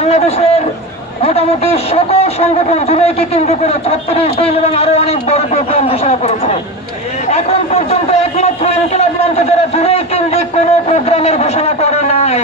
বাংলাদেশের মোটামুটি সকল সংগঠন জুলাইকে কেন্দ্র করে 36 দিন এবং আরো অনেক বড় প্রোগ্রাম ঘোষণা করেছে। এখন পর্যন্ত একমাত্র ইনকিলাব মঞ্চ যারা জুলাই কেন্দ্রিক কোন প্রোগ্রামের ঘোষণা করে নাই।